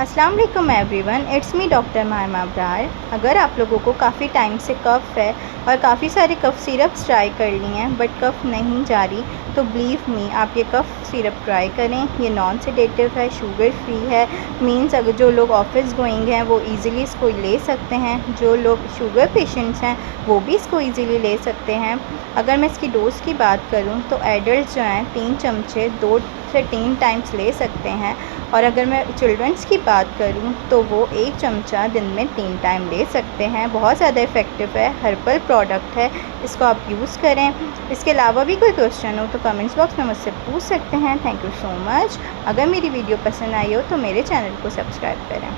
अस्सलाम वालेकुम everyone, it's me doctor Mahima Abrar. अगर आप लोगों को काफ़ी टाइम से कफ़ है और काफ़ी सारे कफ़ सिरप्स ट्राई कर लिए हैं बट कफ़ नहीं जा रही, तो बिलीव मी आप ये कफ़ सिरप ट्राई करें। ये नॉन सेडेटिव है, शुगर फ्री है। मींस अगर जो लोग ऑफिस गोइंग हैं वो इजीली इसको ले सकते हैं। जो लोग शुगर पेशेंट्स हैं वो भी इसको इजीली ले सकते हैं। अगर मैं इसकी डोज़ की बात करूं तो एडल्ट जो हैं 3 चमचे 2 से 3 टाइम्स ले सकते हैं, और अगर मैं चिल्ड्रंस की बात करूं तो वो 1 चमचा दिन में 3 टाइम ले सकते हैं। बहुत ज़्यादा इफ़ेक्टिव है, हर्बल प्रोडक्ट है, इसको आप यूज़ करें। इसके अलावा भी कोई क्वेश्चन हो तो कमेंट्स बॉक्स में मुझसे पूछ सकते हैं। Thank you so much. अगर मेरी वीडियो पसंद आई हो तो मेरे चैनल को सब्सक्राइब करें।